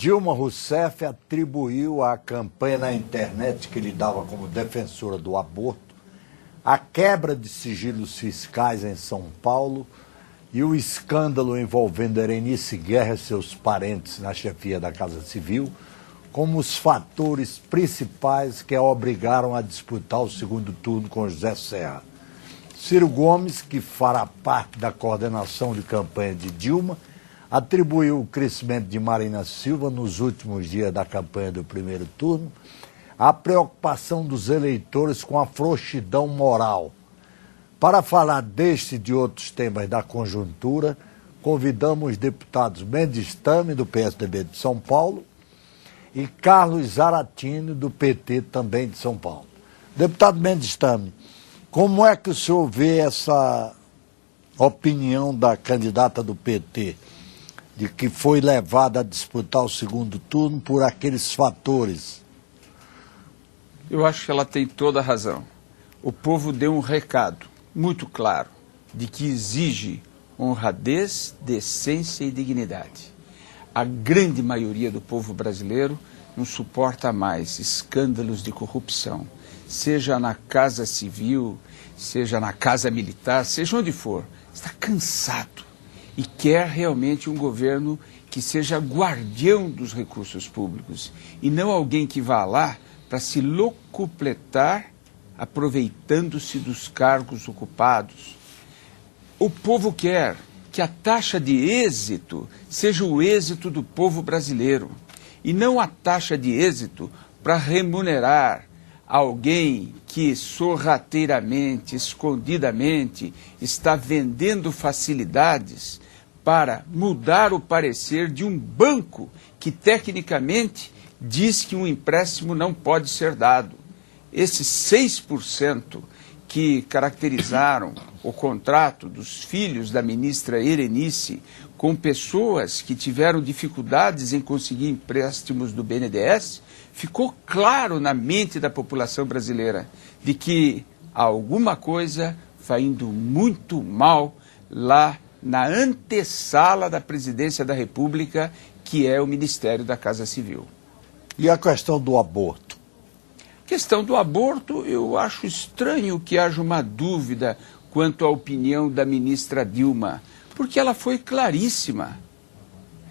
Dilma Rousseff atribuiu à campanha na internet que lhe dava como defensora do aborto a quebra de sigilos fiscais em São Paulo e o escândalo envolvendo Erenice Guerra e seus parentes na chefia da Casa Civil como os fatores principais que a obrigaram a disputar o segundo turno com José Serra. Ciro Gomes, que fará parte da coordenação de campanha de Dilma, atribuiu o crescimento de Marina Silva nos últimos dias da campanha do primeiro turno à preocupação dos eleitores com a frouxidão moral. Para falar deste e de outros temas da conjuntura, convidamos os deputados Mendes Tame, do PSDB de São Paulo, e Carlos Zaratini, do PT, também de São Paulo. Deputado Mendes Tame, como é que o senhor vê essa opinião da candidata do PT, de que foi levada a disputar o segundo turno por aqueles fatores? Eu acho que ela tem toda a razão. O povo deu um recado muito claro de que exige honradez, decência e dignidade. A grande maioria do povo brasileiro não suporta mais escândalos de corrupção, seja na Casa Civil, seja na Casa Militar, seja onde for. Está cansado e quer realmente um governo que seja guardião dos recursos públicos e não alguém que vá lá para se locupletar aproveitando-se dos cargos ocupados. O povo quer que a taxa de êxito seja o êxito do povo brasileiro e não a taxa de êxito para remunerar alguém que sorrateiramente, escondidamente, está vendendo facilidades para mudar o parecer de um banco que, tecnicamente, diz que um empréstimo não pode ser dado. Esses 6% que caracterizaram o contrato dos filhos da ministra Erenice com pessoas que tiveram dificuldades em conseguir empréstimos do BNDES, ficou claro na mente da população brasileira de que alguma coisa vai indo muito mal lá na antessala da presidência da República, que é o Ministério da Casa Civil. E a questão do aborto? A questão do aborto, eu acho estranho que haja uma dúvida quanto à opinião da ministra Dilma, porque ela foi claríssima.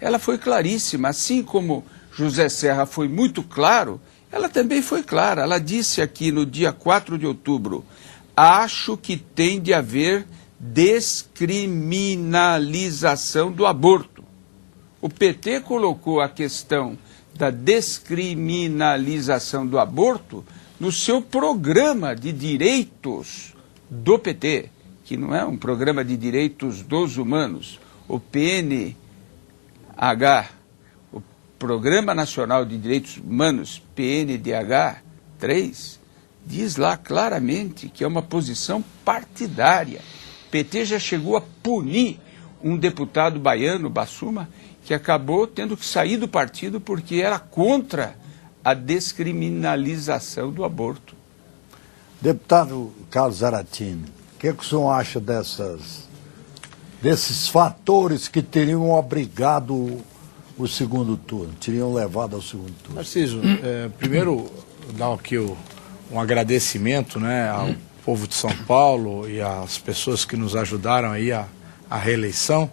Ela foi claríssima, assim como José Serra foi muito claro, ela também foi clara. Ela disse aqui no dia 4 de outubro, acho que tem de haver descriminalização do aborto. O PT colocou a questão da descriminalização do aborto no seu programa de direitos do PT, que não é um programa de direitos dos humanos, o PNH, o Programa Nacional de Direitos Humanos, PNDH 3, diz lá claramente que é uma posição partidária. O PT já chegou a punir um deputado baiano, Bassuma, que acabou tendo que sair do partido porque era contra a descriminalização do aborto. Deputado Carlos Zaratini, o que o senhor acha desses fatores que teriam obrigado o segundo turno, teriam levado ao segundo turno? Narciso, primeiro dar aqui um agradecimento, né, ao povo de São Paulo e às pessoas que nos ajudaram aí a reeleição.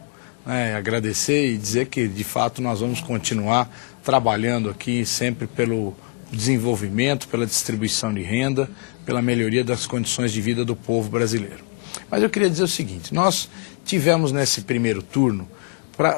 Agradecer e dizer que, de fato, nós vamos continuar trabalhando aqui sempre pelo desenvolvimento, pela distribuição de renda, pela melhoria das condições de vida do povo brasileiro. Mas eu queria dizer o seguinte, nós tivemos nesse primeiro turno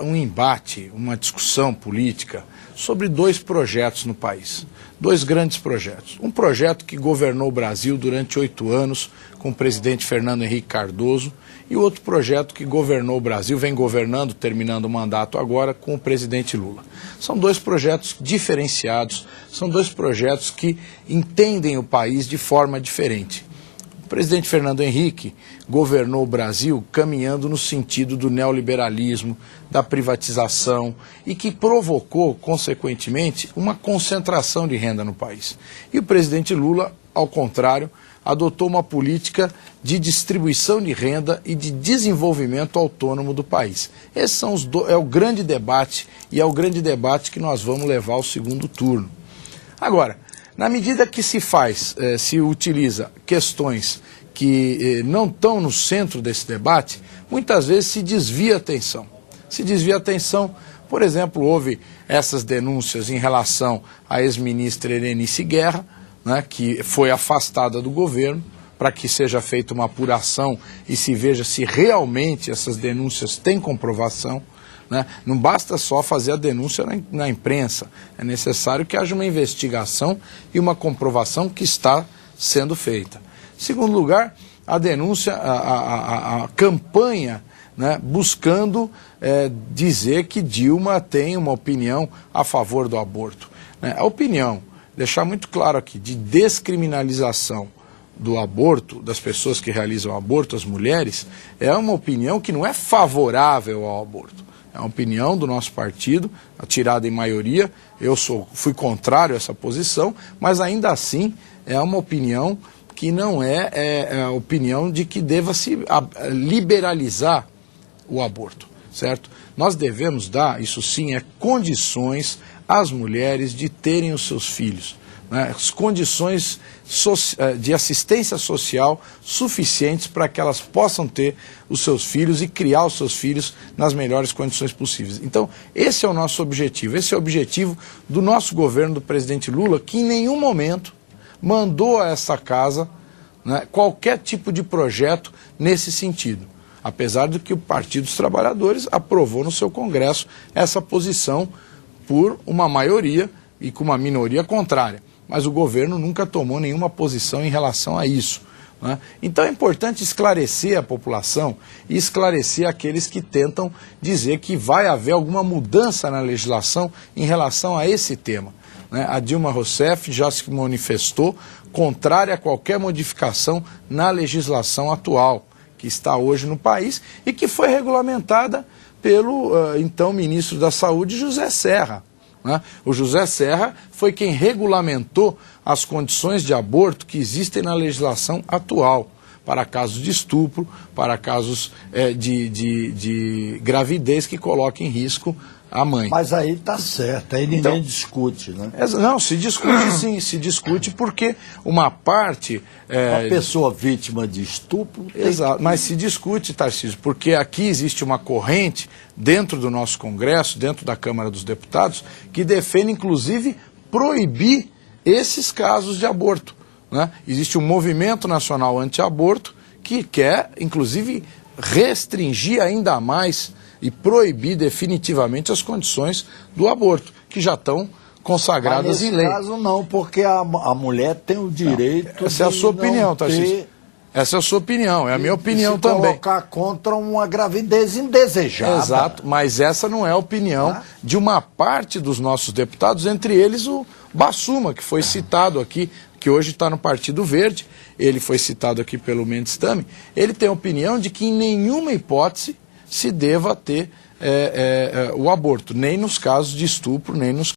um embate, uma discussão política sobre dois projetos no país, dois grandes projetos. Um projeto que governou o Brasil durante 8 anos com o presidente Fernando Henrique Cardoso, e outro projeto que governou o Brasil, vem governando, terminando o mandato agora, com o presidente Lula. São dois projetos diferenciados, são dois projetos que entendem o país de forma diferente. O presidente Fernando Henrique governou o Brasil caminhando no sentido do neoliberalismo, da privatização, e que provocou, consequentemente, uma concentração de renda no país. E o presidente Lula, ao contrário, adotou uma política de distribuição de renda e de desenvolvimento autônomo do país. Esse é o grande debate, e é o grande debate que nós vamos levar ao segundo turno. Agora, na medida que se utiliza questões que não estão no centro desse debate, muitas vezes se desvia a atenção. Se desvia a atenção, por exemplo, houve essas denúncias em relação à ex-ministra Erenice Guerra, né, que foi afastada do governo, para que seja feita uma apuração e se veja se realmente essas denúncias têm comprovação. Né? Não basta só fazer a denúncia na imprensa, é necessário que haja uma investigação e uma comprovação que está sendo feita. Em segundo lugar, a denúncia, a campanha, né, buscando dizer que Dilma tem uma opinião a favor do aborto. Né? A opinião, deixar muito claro aqui, de descriminalização do aborto, das pessoas que realizam aborto, as mulheres, é uma opinião que não é favorável ao aborto. É uma opinião do nosso partido, tirada em maioria. Eu fui contrário a essa posição, mas ainda assim é uma opinião que não é a opinião de que deva-se liberalizar o aborto, certo? Nós devemos dar, isso sim, condições às mulheres de terem os seus filhos, né? As condições de assistência social suficientes para que elas possam ter os seus filhos e criar os seus filhos nas melhores condições possíveis. Então, esse é o nosso objetivo, esse é o objetivo do nosso governo, do presidente Lula, que em nenhum momento mandou a essa casa, né, qualquer tipo de projeto nesse sentido. Apesar de que o Partido dos Trabalhadores aprovou no seu Congresso essa posição por uma maioria e com uma minoria contrária. Mas o governo nunca tomou nenhuma posição em relação a isso, né? Então é importante esclarecer a população e esclarecer aqueles que tentam dizer que vai haver alguma mudança na legislação em relação a esse tema, né? A Dilma Rousseff já se manifestou contrária a qualquer modificação na legislação atual que está hoje no país e que foi regulamentada pelo então ministro da Saúde, José Serra. O José Serra foi quem regulamentou as condições de aborto que existem na legislação atual, para casos de estupro, para casos de gravidez que coloquem em risco a mãe. Mas aí está certo, aí ninguém discute, né? Não, se discute sim, se discute porque uma parte... Uma pessoa vítima de estupro... Exato, mas se discute, Tarcísio, porque aqui existe uma corrente dentro do nosso Congresso, dentro da Câmara dos Deputados, que defende, inclusive, proibir esses casos de aborto, né? Existe um movimento nacional anti-aborto que quer, inclusive, restringir ainda mais e proibir definitivamente as condições do aborto, que já estão consagradas em lei. Nesse caso não, porque a mulher tem o direito Essa é a sua opinião, Tarcísio. Essa é a sua opinião, é a minha opinião também. Colocar contra uma gravidez indesejada. Exato, mas essa não é a opinião de uma parte dos nossos deputados, entre eles o Bassuma, que foi citado aqui, que hoje está no Partido Verde, ele foi citado aqui pelo Mendes Tame. Ele tem a opinião de que em nenhuma hipótese se deva ter o aborto, nem nos casos de estupro, nem nos